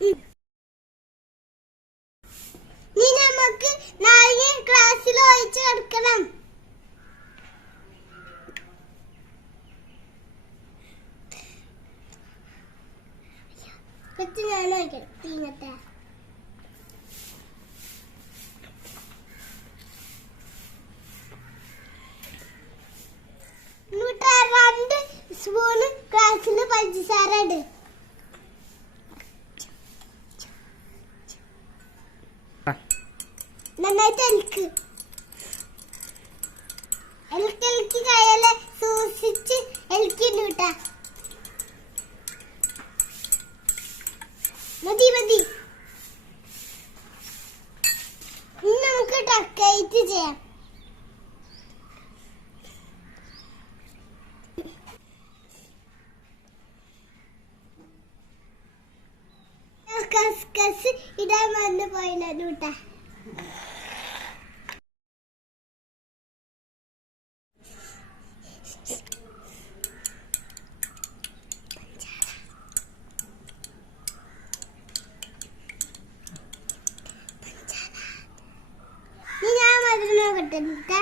നീ നമുക്ക് ക്ലാസ്സിൽ രണ്ട് സ്പൂണ് ക്ലാസ്സിൽ പഞ്ചസാര ഇടും. മതി മതി. നമുക്ക് ടക്കേറ്റ് ചെയ്യാം. കസ്കസ് ഇടാൻ വന്നു പോയില്ലൂട്ടാ ഇനി 等待